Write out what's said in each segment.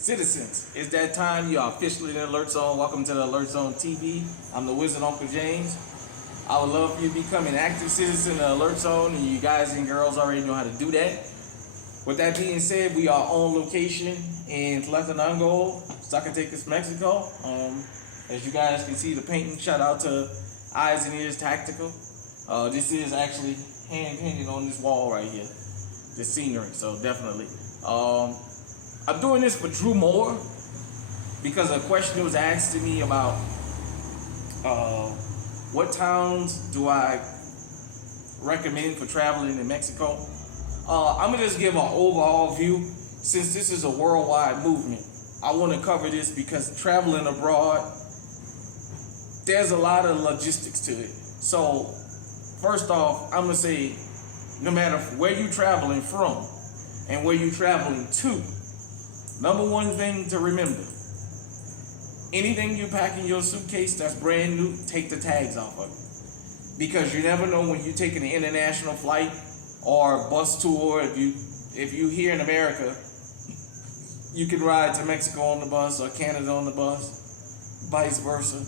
Citizens, it's that time. You are officially in the Alert Zone. Welcome to the Alert Zone TV. I'm the Wizard Uncle James. I would love for you to become an active citizen of the Alert Zone, and you guys and girls already know how to do that. With that being said, we are on location in Tlatenango, Zacatecas, Mexico. As you guys can see the painting, shout out to Eyes and Ears Tactical. This is actually hand painted on this wall right here, the scenery, so definitely. I'm doing this for Drew Moore because a question was asked to me about what towns do I recommend for traveling in Mexico. I'm gonna just give an overall view. Since this is a worldwide movement, I want to cover this because traveling abroad, there's a lot of logistics to it. So first off, I'm gonna say, no matter where you're traveling from and where you're traveling to, number one thing to remember, anything you pack in your suitcase that's brand new, take the tags off of it. Because you never know when you're taking an international flight or bus tour. If you here in America, you can ride to Mexico on the bus or Canada on the bus, vice versa.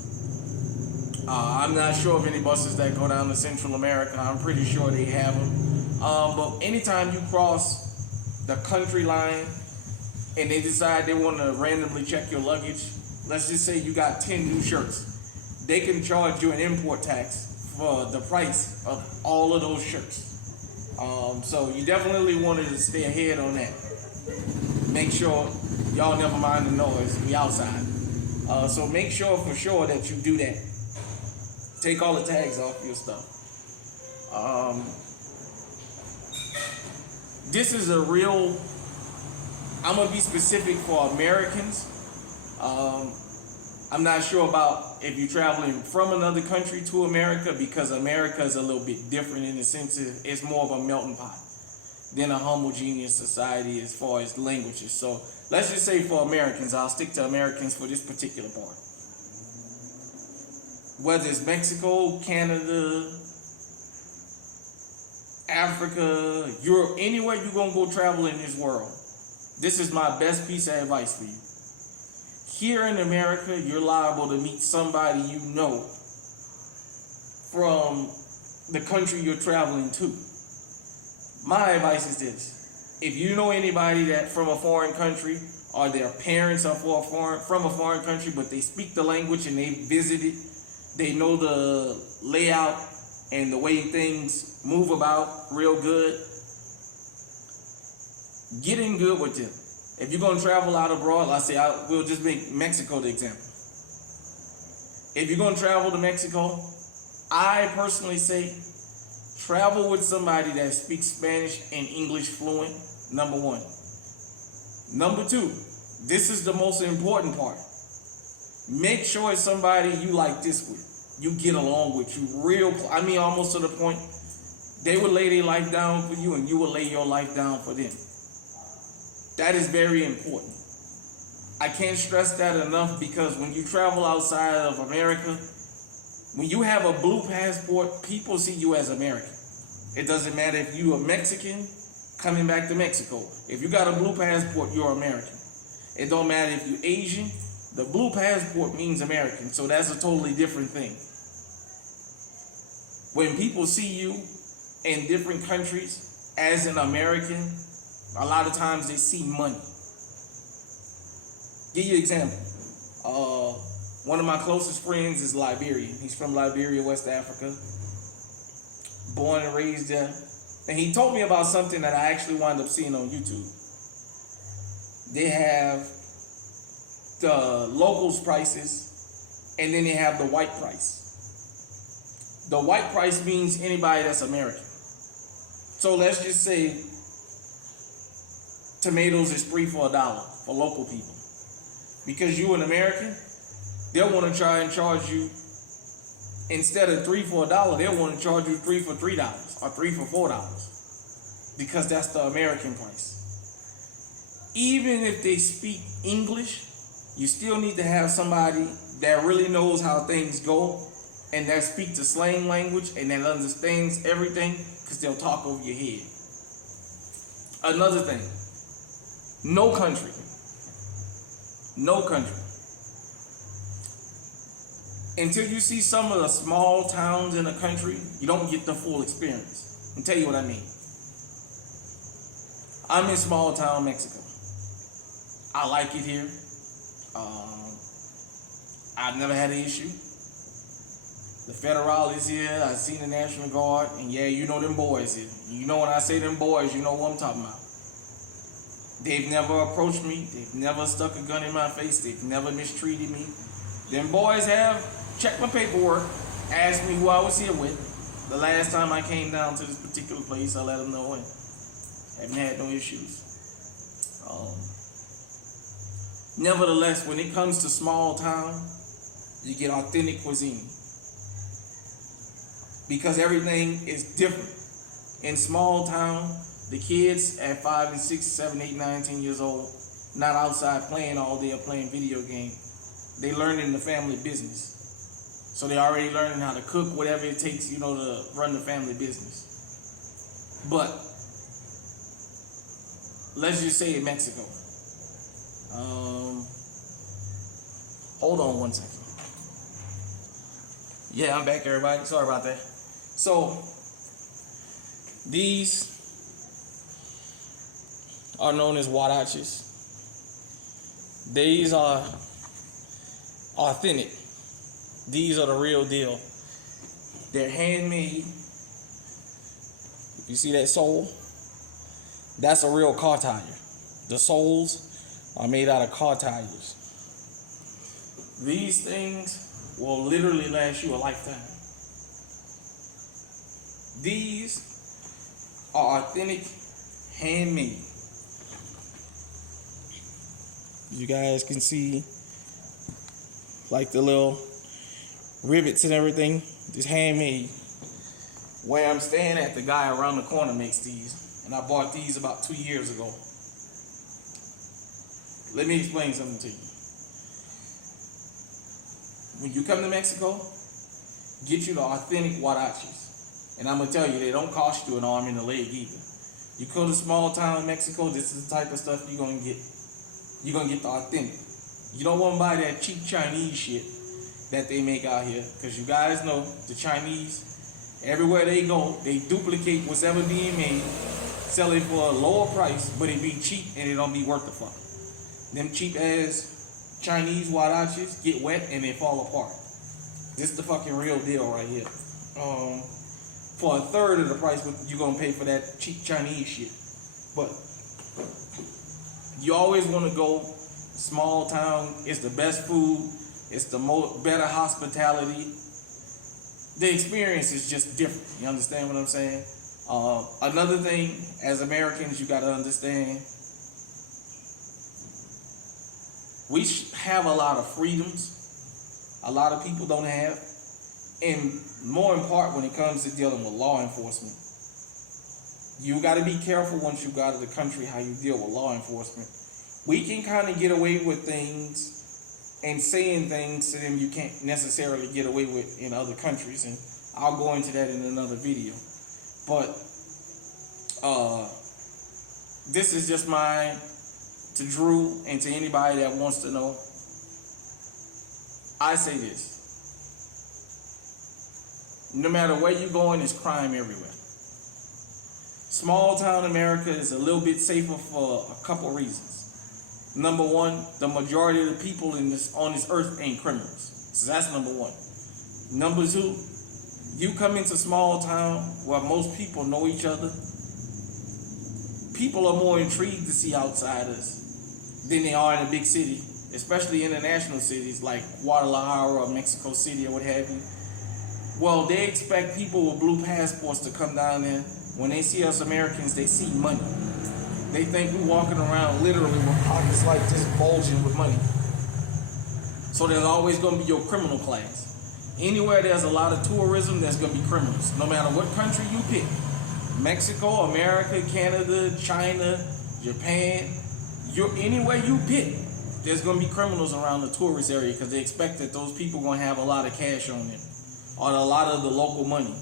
I'm not sure of any buses that go down to Central America. I'm pretty sure they have them. But anytime you cross the country line and they decide they want to randomly check your luggage, let's just say you got 10 new shirts, they can charge you an import tax for the price of all of those shirts. So you definitely wanted to stay ahead on that. Make sure y'all never mind the noise. We outside. So make sure for sure that you do that. Take all the tags off your stuff. This is a real, I'm gonna be specific for Americans. I'm not sure about if you're traveling from another country to America, because America is a little bit different in the sense that it's more of a melting pot than a homogeneous society as far as languages. So let's just say for Americans, I'll stick to Americans for this particular part. Whether it's Mexico, Canada, Africa, Europe, anywhere you're gonna go travel in this world, this is my best piece of advice for you. Here in America, you're liable to meet somebody you know from the country you're traveling to. My advice is this: if you know anybody that from a foreign country, or their parents are from a foreign country, but they speak the language and they visited, they know the layout and the way things move about real good, get in good with them. If you're going to travel out abroad, we'll just make Mexico the example. If you're going to travel to Mexico, I personally say travel with somebody that speaks Spanish and English fluent, number one. Number two, this is the most important part. Make sure it's somebody you like this with, you get along with, you almost to the point they would lay their life down for you and you would lay your life down for them. That is very important. I can't stress that enough, because when you travel outside of America, when you have a blue passport, people see you as American. It doesn't matter if you are Mexican coming back to Mexico. If you got a blue passport, you're American. It don't matter if you're Asian. The blue passport means American, so that's a totally different thing. When people see you in different countries as an American, a lot of times they see money. Give you an example. One of my closest friends is Liberian. He's from Liberia, West Africa. Born and raised there. And he told me about something that I actually wound up seeing on YouTube. They have the locals prices, and then they have the white price. The white price means anybody that's American. So let's just say tomatoes is 3 for $1 for local people. Because you an American, they'll want to try and charge you, instead of 3 for $1, they'll want to charge you 3 for $3 or 3 for $4, because that's the American price. Even if they speak English, you still need to have somebody that really knows how things go and that speaks the slang language and that understands everything, because they'll talk over your head. Another thing, no country No country. Until you see some of the small towns in the country, you don't get the full experience. I'll tell you what I mean. I'm in small town Mexico. I like it here. I've never had an issue. The federal is here. I've seen the National Guard, and yeah, you know them boys here. You know when I say them boys, you know what I'm talking about. They've never approached me. They've never stuck a gun in my face. They've never mistreated me. Them boys have checked my paperwork, asked me who I was here with. The last time I came down to this particular place, I let them know and haven't had no issues. Nevertheless, when it comes to small town, you get authentic cuisine. Because everything is different. In small town, the kids at 5 and 6, 7, 8, 9, 10 years old, not outside playing all day or playing video games. They learn in the family business. So they already learning how to cook, whatever it takes, to run the family business. But let's just say in Mexico. Hold on one second. Yeah, I'm back, everybody. Sorry about that. So these are known as huaraches. These are authentic. These are the real deal. They're handmade. If you see that sole, that's a real car tire. The soles are made out of car tires. These things will literally last you a lifetime. These are authentic, handmade. You guys can see like the little rivets and everything. Just handmade. Where I'm staying at, the guy around the corner makes these. And I bought these about 2 years ago. Let me explain something to you. When you come to Mexico, get you the authentic huaraches. And I'm going to tell you, they don't cost you an arm and a leg either. You go to small town Mexico, this is the type of stuff you're going to get. You're going to get the authentic. You don't want to buy that cheap Chinese shit that they make out here. Because you guys know, the Chinese, everywhere they go, they duplicate what's ever being made, sell it for a lower price, but it be cheap and it don't be worth the fuck. Them cheap ass Chinese huaraches get wet and they fall apart. This is the fucking real deal right here. For a third of the price you're gonna pay for that cheap Chinese shit. But you always want to go small town. It's the best food. It's the better hospitality. The experience is just different. You understand what I'm saying? Another thing, as Americans, you gotta understand, we have a lot of freedoms. A lot of people don't have. And more in part when it comes to dealing with law enforcement. You got to be careful once you go out of the country how you deal with law enforcement. We can kind of get away with things and saying things to them you can't necessarily get away with in other countries. And I'll go into that in another video. But this is just mine to Drew and to anybody that wants to know. I say this. No matter where you're going, there's crime everywhere. Small town America is a little bit safer for a couple reasons. Number one, the majority of the people on this earth ain't criminals. So that's number one. Number two, you come into small town where most people know each other. People are more intrigued to see outsiders than they are in a big city, especially international cities like Guadalajara or Mexico City or what have you. Well, they expect people with blue passports to come down there. When they see us Americans, they see money. They think we're walking around literally with pockets like this bulging with money. So there's always going to be your criminal class. Anywhere there's a lot of tourism, there's going to be criminals. No matter what country you pick. Mexico, America, Canada, China, Japan. Anywhere you pick, there's going to be criminals around the tourist area because they expect that those people are going to have a lot of cash on them. Or a lot of the local money.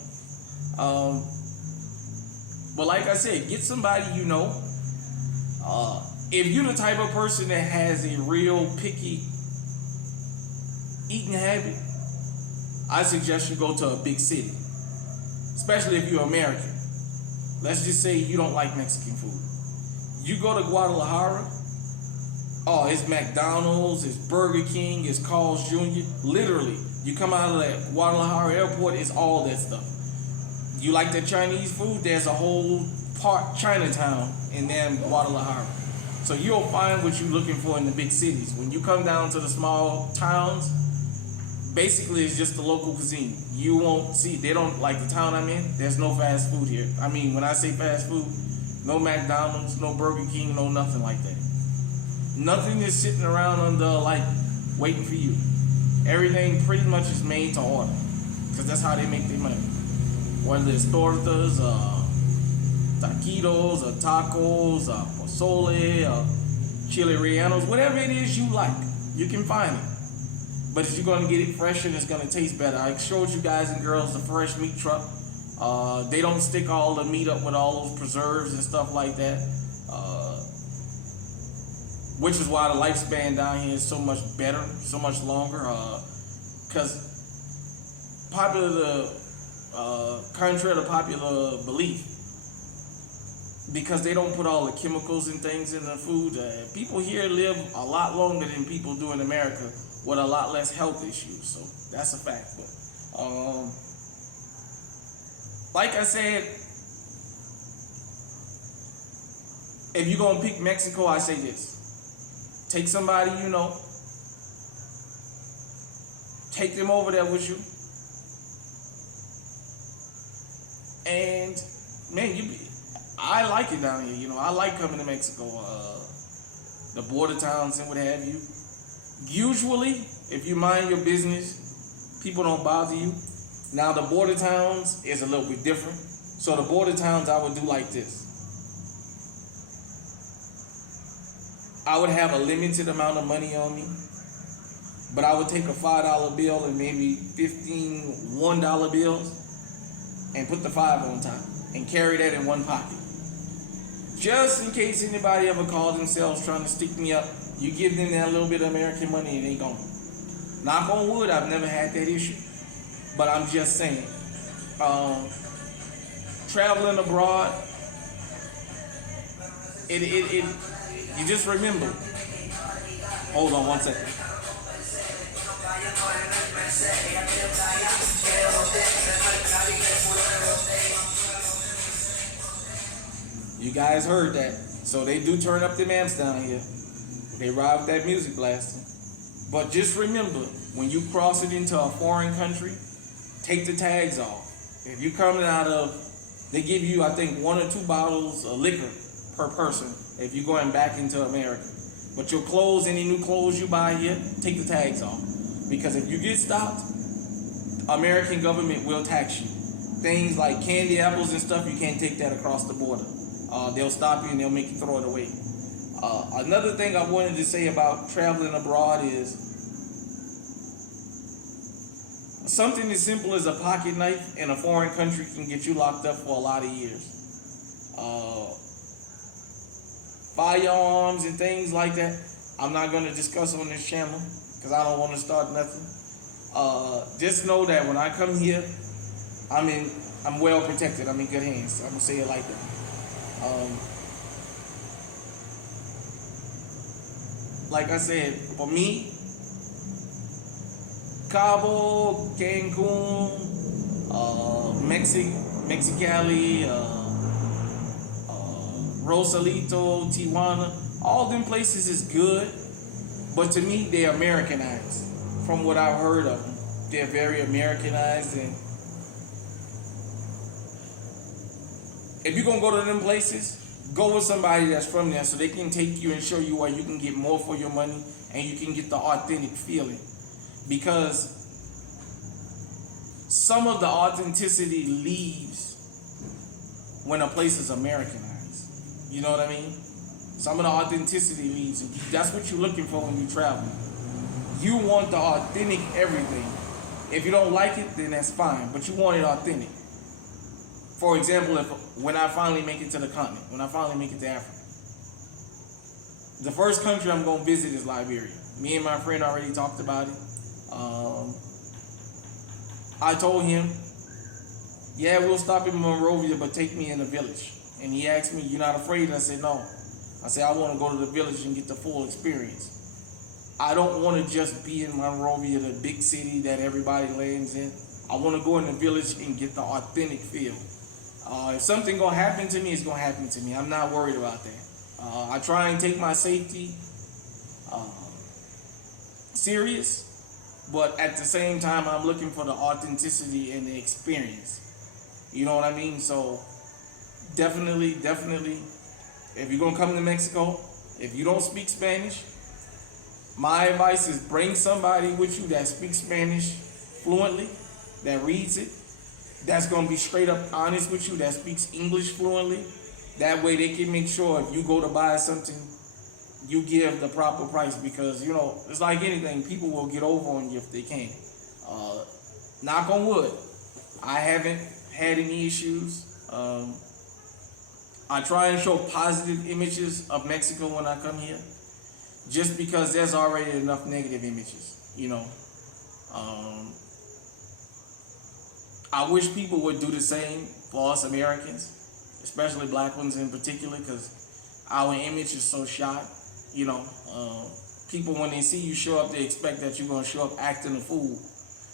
But like I said, get somebody you know. If you're the type of person that has a real picky eating habit, I suggest you go to a big city, especially if you're American. Let's just say you don't like Mexican food. You go to Guadalajara, oh, it's McDonald's, it's Burger King, it's Carl's Jr. Literally, you come out of that Guadalajara airport, it's all that stuff. You like the Chinese food? There's a whole part Chinatown in damn Guadalajara. So you'll find what you're looking for in the big cities. When you come down to the small towns, basically it's just the local cuisine. You won't see, they don't, like the town I'm in, there's no fast food here. I mean, when I say fast food, no McDonald's, no Burger King, no nothing like that. Nothing is sitting around under a light waiting for you. Everything pretty much is made to order, because that's how they make their money. Whether it's tortas, taquitos, or tacos, or pozole, or chile rellenos, whatever it is you like, you can find it. But if you're going to get it fresh and it's going to taste better. I showed you guys and girls the fresh meat truck. They don't stick all the meat up with all those preserves and stuff like that. Which is why the lifespan down here is so much better, so much longer. Because contrary to popular belief, because they don't put all the chemicals and things in the food, people here live a lot longer than people do in America with a lot less health issues. So that's a fact. But like I said, if you're gonna pick Mexico, I say this: take somebody you know, take them over there with you, and man, I like it down here. You know, I like coming to Mexico. The border towns and what have you. Usually, if you mind your business, people don't bother you. Now, the border towns is a little bit different. So the border towns I would do like this. I would have a limited amount of money on me, but I would take a $5 bill and maybe 15 $1 bills and put the 5 on top and carry that in one pocket. Just in case anybody ever calls themselves trying to stick me up, you give them that little bit of American money and they gone. Knock on wood, I've never had that issue. But I'm just saying, traveling abroad, you just remember. Hold on one second. You guys heard that. So they do turn up them amps down here. They ride with that music blasting. But just remember, when you cross it into a foreign country, take the tags off. If you're coming out of, they give you, I think, 1 or 2 bottles of liquor per person if you're going back into America. But your clothes, any new clothes you buy here, take the tags off. Because if you get stopped, American government will tax you. Things like candy apples and stuff, you can't take that across the border. They'll stop you and they'll make you throw it away. Another thing I wanted to say about traveling abroad is something as simple as a pocket knife in a foreign country can get you locked up for a lot of years. Firearms and things like that, I'm not going to discuss on this channel because I don't want to start nothing. Just know that when I come here, I'm well protected. I'm in good hands. I'm going to say it like that. Like I said, for me, Cabo, Cancun, Mexicali, Rosarito, Tijuana, all them places is good, but to me, they're Americanized. From what I've heard of them, they're very Americanized, and if you're gonna go to them places, go with somebody that's from there so they can take you and show you where you can get more for your money and you can get the authentic feeling. Because some of the authenticity leaves when a place is Americanized. You know what I mean? Some of the authenticity leaves. And that's what you're looking for when you travel. You want the authentic everything. If you don't like it, then that's fine. But you want it authentic. For example, when I finally make it to the continent, when I finally make it to Africa, The first country I'm gonna visit is Liberia. Me and my friend already talked about it. I told him, yeah, we'll stop in Monrovia, but take me in the village. And he asked me, "You're not afraid?" I said, "No." I said, "I want to go to the village and get the full experience. I don't want to just be in Monrovia, the big city that everybody lands in. I want to go in the village and get the authentic feel. If something gonna happen to me, it's gonna happen to me. I'm not worried about that. I try and take my safety serious, but at the same time, I'm looking for the authenticity and the experience. You know what I mean? So definitely, if you're gonna come to Mexico, if you don't speak Spanish, my advice is bring somebody with you that speaks Spanish fluently, that reads it, that's gonna be straight up honest with you, that speaks English fluently. That way they can make sure if you go to buy something, you give the proper price, because you know it's like anything, people will get over on you if they can. Knock on wood, I haven't had any issues. I try and show positive images of Mexico when I come here, just because there's already enough negative images, you know. I wish people would do the same for us Americans, especially black ones in particular, because our image is so shot. You know, people, when they see you show up, they expect that you're going to show up acting a fool.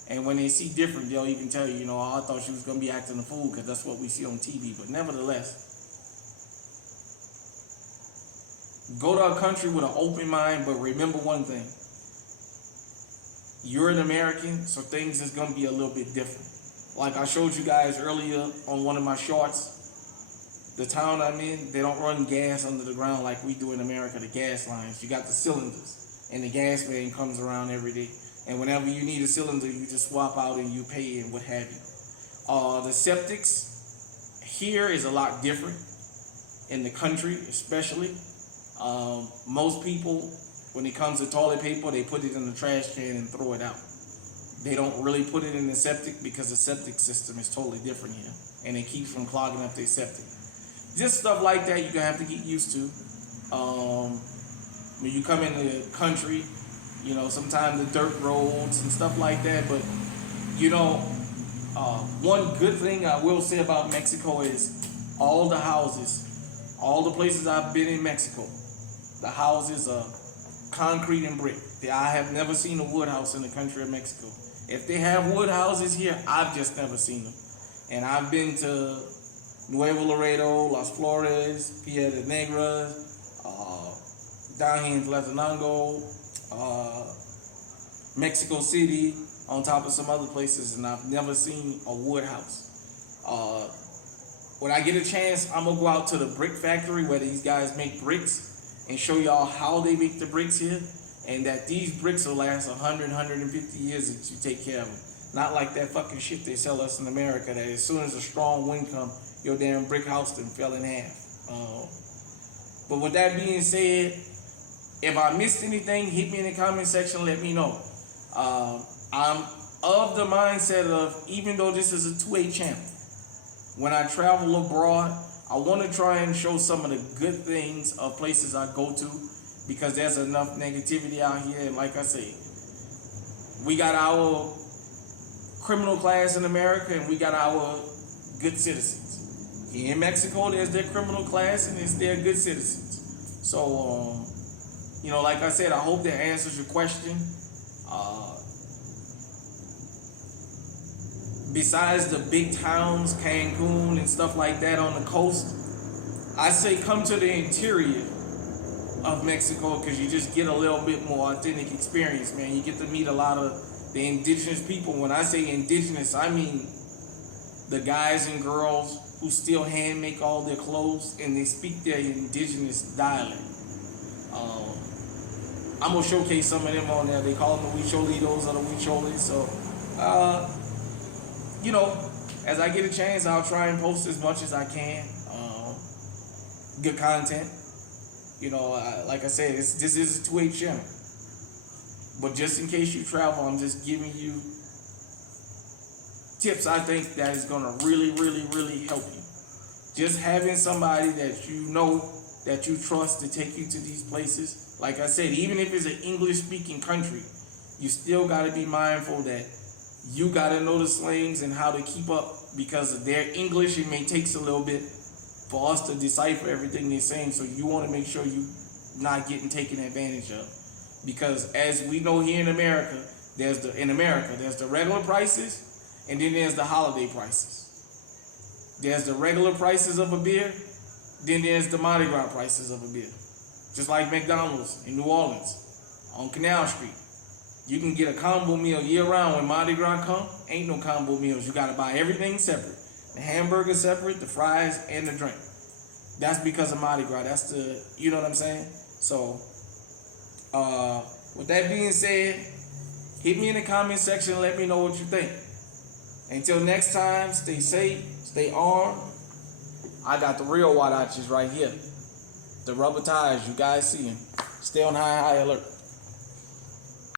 And when they see different, they'll even tell you, "Oh, I thought she was going to be acting a fool," because that's what we see on TV. But nevertheless, go to a country with an open mind, but remember one thing. You're an American, so things is going to be a little bit different. Like I showed you guys earlier on one of my shorts, the town I'm in, they don't run gas under the ground like we do in America, the gas lines. You got the cylinders, and the gas man comes around every day. And whenever you need a cylinder, you just swap out and you pay and what have you. The septics here is a lot different in the country, especially. Most people, when it comes to toilet paper, they put it in the trash can and throw it out. They don't really put it in the septic because the septic system is totally different here, and it keeps from clogging up their septic. Just stuff like that you're gonna have to get used to. When you come in the country, you know, sometimes the dirt roads and stuff like that. But you know, one good thing I will say about Mexico is all the houses, all the places I've been in Mexico, the houses are concrete and brick. I have never seen a wood house in the country of Mexico. If they have wood houses here, I've just never seen them. And I've been to Nuevo Laredo, Las Flores, Piedras Negras, down here in Tlatelolco, Mexico City, on top of some other places, and I've never seen a wood house. When I get a chance, I'm gonna go out to the brick factory where these guys make bricks and show y'all how they make the bricks here, and that these bricks will last 100, 150 years if you take care of them. Not like that fucking shit they sell us in America, that as soon as a strong wind comes, your damn brick house done fell in half. But with that being said, if I missed anything, hit me in the comment section, let me know. I'm of the mindset of, even though this is a 2A channel, when I travel abroad, I want to try and show some of the good things of places I go to, because there's enough negativity out here. And like I say, we got our criminal class in America, and we got our good citizens. Here in Mexico, there's their criminal class and there's their good citizens. So, you know, like I said, I hope that answers your question. Besides the big towns, Cancun and stuff like that on the coast, I say come to the interior of Mexico, because you just get a little bit more authentic experience, man. You get to meet a lot of the indigenous people. When I say indigenous, I mean the guys and girls who still hand make all their clothes, and they speak their indigenous dialect. I'm gonna showcase some of them on there. They call them the Huicholitos or the Huicholes. So, you know, as I get a chance, I'll try and post as much as I can. Good content. You know, like I said, this is a 2A channel. But just in case you travel, I'm just giving you tips I think that is going to really, really, really help you. Just having somebody that you know that you trust to take you to these places. Like I said, even if it's an English-speaking country, you still got to be mindful that you got to know the slangs and how to keep up, because of their English, it may take a little bit for us to decipher everything they're saying. So you want to make sure you not getting taken advantage of, because as we know here in America, there's the regular prices, and then there's the holiday prices. There's the regular prices of a beer, then there's the Mardi Gras prices of a beer. Just like McDonald's in New Orleans on Canal Street. You can get a combo meal year-round. When Mardi Gras come, ain't no combo meals. You got to buy everything separate. The hamburger separate, the fries, and the drink. That's because of Mardi Gras. That's the, you know what I'm saying? So, with that being said, hit me in the comment section and let me know what you think. Until next time, stay safe, stay armed. I got the real Wadaches right here. The rubber ties, you guys see them. Stay on high alert.